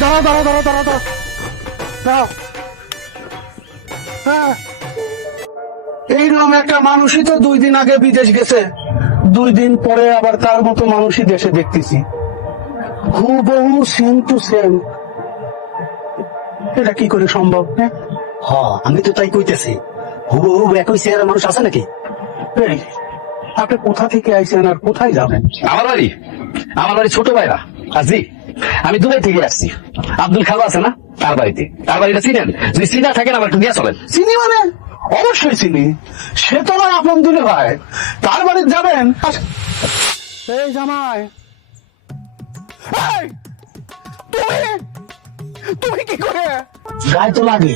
দাঁড়াও দাঁড়াও দাঁড়াও দাঁড়াও দাঁড়াও দাঁড়াও। হ্যাঁ, এইরকম একটা মানুষই তো 2 দিন আগে বিদেশ গেছে, 2 দিন পরে আবার তার মতো মানুষই দেশে দেখতেছি, হুবহু সেম টু সেম। এটা কি করে সম্ভব? আমি তো তাই কইতেছি, হুবহু একই চেহারা মানুষ আছে নাকি? এই, আপনি কোথা থেকে আইছেন আর কোথায় যাবেন? আমার বাড়ি ছোট ভাইরা আজি, আমি দুবাই থেকে আসছি। আব্দুল খালু আছে না, তার বাড়িতে। তার বাড়িটা চিনেন? যদি চিনা থাকেন আমার একটু দিয়ে চলেন। চিনি মানে? অবশ্যই চিনি, সে তো আমার আপন দুলে ভাই, তার বাড়ি যাবেন? এই জামাই, এই, তুমি কি করে? গায়ে তো লাগে,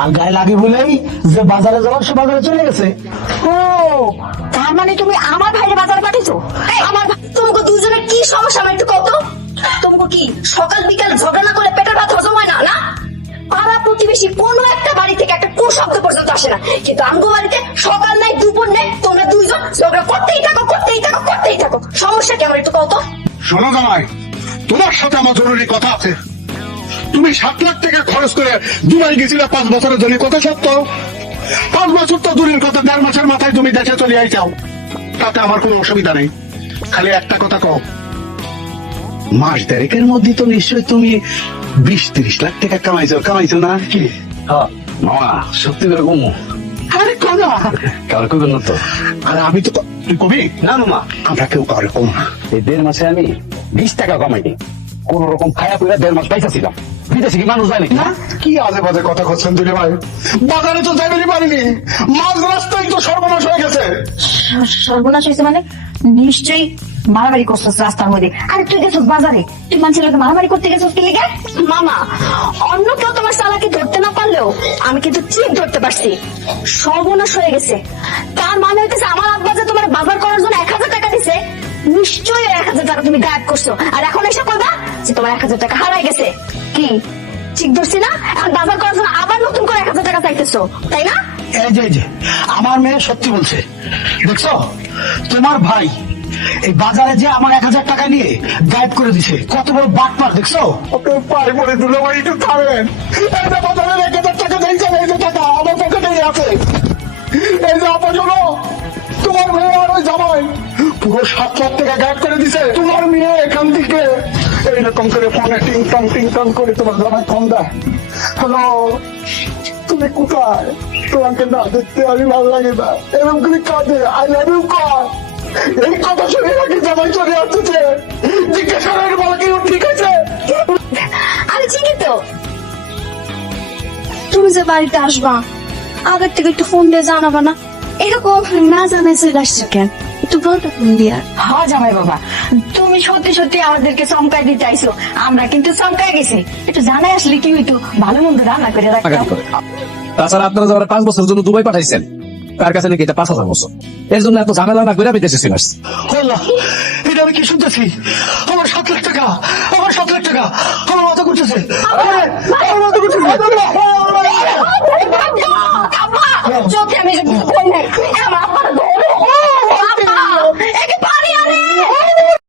আর গায়ে লাগে বলেই যে বাজারে যাওয়ার সে বাজারে চলে গেছে। ও, তার মানে তুমি আমার ভাইরে বাজারে পাঠিয়েছো? আমার তোমাকে দুজনের কি সমস্যা আমার একটু কত? তোমাকে কি সকাল বিকাল ঝগড়া না করলে পেটের ভাত হজম হয় না? না, পাড়া প্রতিবেশী কোনো একটা বাড়ি থেকে একটা কুশব্দ পর্যন্ত আসে না, কিন্তু আমগো বাড়িতে সকাল নাই দুপুর নেই তোমরা দুইজন ঝগড়া করতেই থাকো করতেই থাকো করতেই থাকো। সমস্যা কি আমার একটু কত? শোনো জামাই, তোমার সাথে আমার জরুরি কথা আছে। তুমি 7 লাখ টাকা খরচ করে দুবাই গেছিলে 5 বছরের জন্য, কথা সত্য? 5 বছর তো দূরের কথা, 1.5 মাসের মাথায় তুমি দেশে চলে আইছাও, তাতে আমার কোনো অসুবিধা নেই। খালি একটা কথা কও, মাস 1.5 মধ্যে তো নিশ্চয়ই তুমি 20-30 লাখ টাকা কামাইছো না কি? মামা সত্যি করে কমু? আরে কথা কারো কইবেন না তো? আরে আমি তো, তুই কবি না মামা, আমরা কেউ কারো কম না। এই 1.5 মাসে আমি 20 টাকা কামাইনি, কোন রকম খায়া পয়লা 1.5 মাস পাইতেছিলাম। বিদেশে কি মানুষ যায় নাকি? না, কি আজে বাজে কথা করছেন দুলে ভাই? বাজারে তো যাইবেনই পারিনি, মাঝ রাস্তায় তো সর্বনাশ হয়ে গেছে। সর্বনাশ হয়েছে মানে? নিশ্চয়ই মারামারি করছিস রাস্তার মধ্যে। আরে তুই গেছিস বাজারে, তুই মানুষের লোকে মারামারি করতে গেছিস কি লিগে? মামা, অন্য কেউ তোমার শালাকে ধরতে না পারলেও আমি কিন্তু ঠিক ধরতে পারছি। সর্বনাশ হয়ে গেছে, তার মানে হইতেছে আমার আব্বা যে তোমার বাজার করার জন্য 1000 টাকা দিছে, নিশ্চয়ই 1000 টাকা তুমি গায়েব করছো, আর এখন এসে করবা যে তোমার 1000 টাকা হারাই গেছে। কি ঠিক ধরছি না? এখন বাজার করার জন্য আবার নতুন করে 1000 টাকা চাইতেছো, তাই না? এই যে আমার মেয়ে সত্যি বলছে, দেখছো তোমার ভাই এই বাজারে যে আমার 1000 টাকা নিয়ে গায়েব করে দিছে, কত বড় বাটপার দেখছো? ওকে পায়ে পড়ে দুলে ভাই একটু থামেন। এই যে বাজারে 1000 টাকা দিয়েছে, এই যে টাকা আমার পকেটেই আছে। এই যে আপা শোনো, তোমার মেয়ে আর ওই জামাই পুরো 7 লাখ টাকা গায়েব করে দিছে। তোমার মেয়ে এখান থেকে এইরকম করে ফোনে টিং টং করে তোমার জামাই ফোন দেয়, হ্যালো তুমি কোথায়, তোমাকে না দেখতে আমি ভালো লাগে না, এরকম করে কাঁদে আই লাভ ইউ কর। এই কথা শুনে নাকি জামাই চলে আসতেছে, জিজ্ঞাসা করে বলা কি ঠিক আছে? আরে ঠিকই তো, তুমি যে বাড়িতে আসবা আগের থেকে একটু ফোন দিয়ে জানাবা না? এরকম না জানাই চলে আসছো কেন? একটু বলতে ফোন দিয়া। হ্যাঁ জামাই বাবা, তুমি সত্যি সত্যি আমাদেরকে চমকাই দিতে আইছো, আমরা কিন্তু চমকাই গেছি। একটু জানাই আসলে কি হইতো, ভালো মন্দ রান্না করে রাখতাম। তাছাড়া আপনারা যারা 5 বছরের জন্য দুবাই পাঠাইছেন, তার কাছে নাকি এটা 5000 বছর, এর জন্য এত ঝামেলা না করে আমি দেশে চলে আসছি। আল্লাহ, এটা আমি কি শুনতেছি? আমার 7 লাখ টাকা, আমার 7 লাখ টাকা আমার মাথা ঘুরতেছে, আমার মাথা ঘুরতেছে।